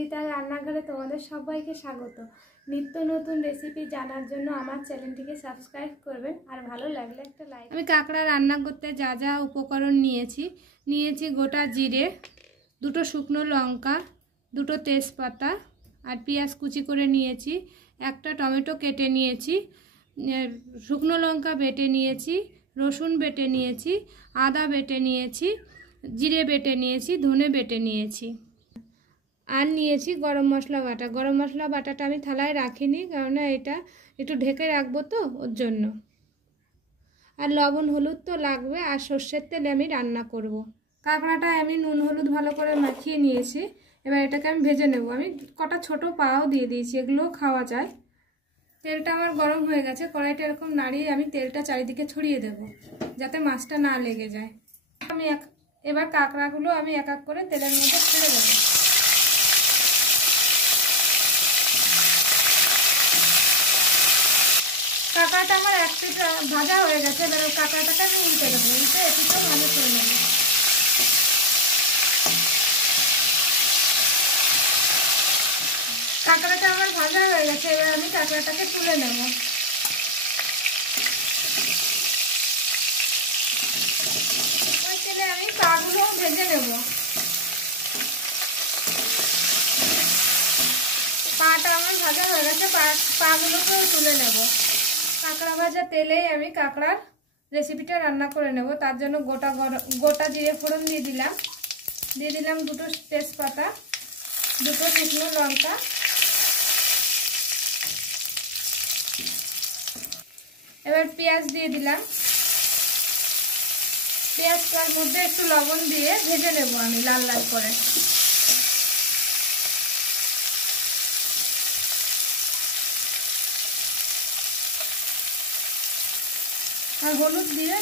রিতার রান্নাঘরে তোমাদের সবাইকে স্বাগত। নিত্য নতুন রেসিপি জানার জন্য আমার চ্যানেলটিকে সাবস্ক্রাইব করবেন আর ভালো লাগলে একটা লাইক। আমি কাঁকড়া রান্না করতে যা যা উপকরণ নিয়েছি গোটা জিরে, দুটো শুকনো লঙ্কা, দুটো তেজপাতা আর পেঁয়াজ কুচি করে নিয়েছি, একটা টমেটো কেটে নিয়েছি, শুকনো লঙ্কা বেটে নিয়েছি, রসুন বেটে নিয়েছি, আদা বেটে নিয়েছি, জিরে বেটে নিয়েছি, ধনে বেটে নিয়েছি আর নিয়েছি গরম মশলা বাটা। গরম মশলা বাটাটা আমি থালায় রাখিনি, কারণ এটা একটু ঢেকে রাখবো তো ওর জন্য। আর লবণ হলুদ তো লাগবে, আর সর্ষের তেলে আমি রান্না করব। কাঁকড়াটা আমি নুন হলুদ ভালো করে মাখিয়ে নিয়েছি, এবার এটাকে আমি ভেজে নেব। আমি কটা ছোট পাও দিয়ে দিয়েছি, এগুলোও খাওয়া যায়। তেলটা আমার গরম হয়ে গেছে, কড়াইটা এরকম নাড়িয়ে আমি তেলটা চারিদিকে ছড়িয়ে দেব যাতে মাছটা না লেগে যায়। আমি এবার কাঁকড়াগুলো আমি এক এক করে তেলের মধ্যে ছেড়ে দেবো। কাঁকড়াটা আমার এক পিঠ ভাজা হয়ে গেছে, এবার কাঁকড়াটাকে আমি উল্টে দেবো, উল্টে এপিঠও ভালো করে নেব। কাঁকড়াটা আমার ভাজা হয়ে গেছে, এবার আমি কাঁকড়াটাকে তুলে নেব। ওই তেলে আমি পাগুলো ভেজে নেব। পাটা আমার ভাজা হয়ে গেছে, পাগুলোকেও তুলে নেব। কাঁকড়া ভাজা তেলেই আমি কাঁকড়ার রেসিপিটা রান্না করে নেব। তার জন্য গোটা জিরে ফোড়ন দিয়ে দিলাম দুটো তেজপাতা, দুটো শুকনো লঙ্কা, এবার পেঁয়াজ দিয়ে দিলাম। পেঁয়াজটার মধ্যে একটু লবণ দিয়ে ভেজে নেব আমি লাল লাল করে। আর হলুদ দিয়ে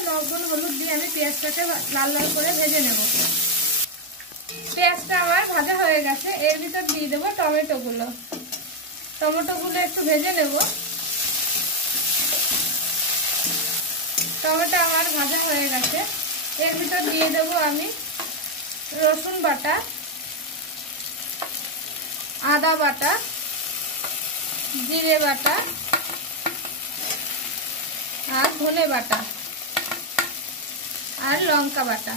আমি পেঁয়াজটাকে লাল লাল করে ভেজে নেব। পেঁয়াজটা আমার ভাজা হয়ে গেছে, এর ভিতর দিয়ে দেবো টমেটোগুলো একটু ভেজে নেব। টমেটো আমার ভাজা হয়ে গেছে, এর ভিতর দিয়ে দেবো আমি রসুন বাটা, আদা বাটা, জিরে বাটা আর ধনে বাটা আর লঙ্কা বাটা।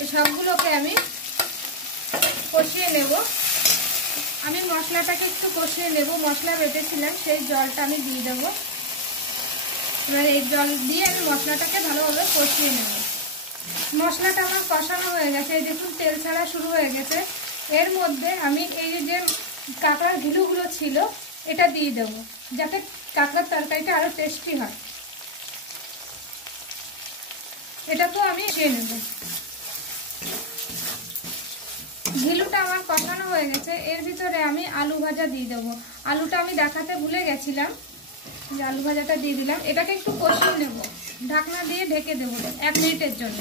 এই সবগুলোকে আমি কষিয়ে নেব। আমি মশলাটাকে একটু কষিয়ে নেব, মশলা বেটেছিলাম সেই জলটা আমি দিয়ে দেবো। এবার এই জল দিয়ে আমি মশলাটাকে ভালোভাবে কষিয়ে নেব। মশলাটা আমার কষানো হয়ে গেছে, এই দেখুন তেল ছাড়া শুরু হয়ে গেছে। এর মধ্যে আমি এই যে কাঁকড়ার ঘিলুগুলো ছিল এটা দিয়ে দেব, যাতে কাঁকড়ার তরকারিটা আরো টেস্টি হয়। এটাকেও আমি কষিয়ে নেব। ঘিলুটা আমার কষানো হয়ে গেছে, এর ভিতরে আমি আলু ভাজা দিয়ে দেবো। আলুটা আমি দেখাতে ভুলে গেছিলাম, যে আলু ভাজাটা দিয়ে দিলাম। এটাকে একটু কষিয়ে নেব, ঢাকনা দিয়ে ঢেকে দেবো 1 মিনিটের জন্য।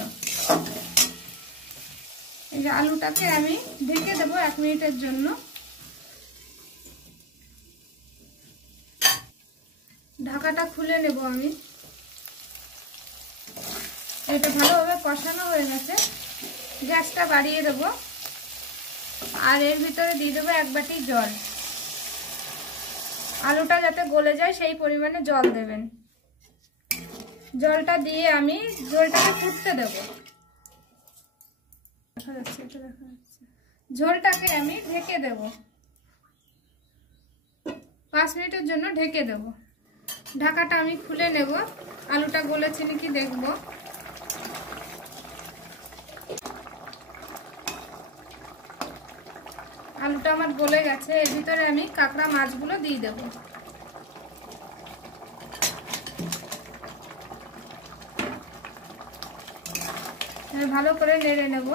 এই যে আলুটাকে আমি ঢেকে দেবো 1 মিনিটের জন্য। ঢাকাটা খুলে নেব আমি। এটা ভালোভাবে কষানো হয়ে গেছে, গ্যাসটা বাড়িয়ে দেব। আর এর ভিতরে দিয়ে দেবো 1 বাটি জল। আলুটা যাতে গলে যায় সেই পরিমাণে জল দেবেন। জলটা দিয়ে আমি ঝোলটাকে ফুটতে দেব। ঝোলটাকে আমি ঢেকে দেব, 5 মিনিটের জন্য ঢেকে দেব। ঢাকাটা আমি খুলে নেব, আলুটা গলেছে নাকি দেখব। আলুটা আমার গলে গেছে, এর ভিতরে আমি কাঁকড়া মাছগুলো দিয়ে দেব। ভালো করে নেড়ে নেব।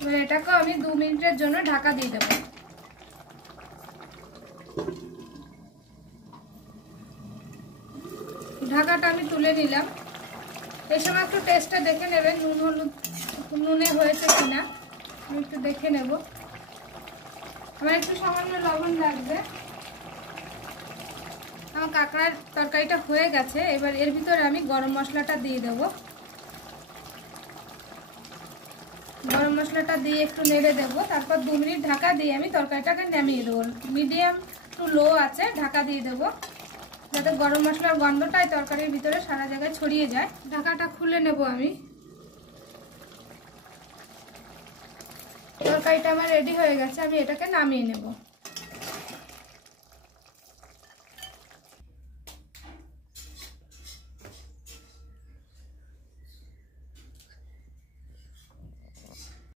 এবার এটাকে আমি 2 মিনিটের জন্য ঢাকা দিয়ে দেব। ঢাকাটা আমি তুলে নিলাম। এই সময় একটু টেস্টটা দেখে নেবেন, নুনে হয়েছে কিনা আমি একটু দেখে নেব। আমার একটু সামান্য লবণ লাগবে। আমার কাঁকড়ার তরকারিটা হয়ে গেছে, এবার এর ভিতরে আমি গরম মশলাটা দিয়ে দেব। গরম মশলাটা দিয়ে একটু নেড়ে দেবো, তারপর 2 মিনিট ঢাকা দিয়ে আমি তরকারিটাকে নামিয়ে দেবো। মিডিয়াম টু লো আছে ঢাকা দিয়ে দেবো, যাতে গরম মশলার গন্ধটাই তরকারির ভিতরে সারা জায়গায় ছড়িয়ে যায়। ঢাকাটা খুলে নেব আমি। তরকারিটা আমার রেডি হয়ে গেছে, আমি এটাকে নামিয়ে নেব।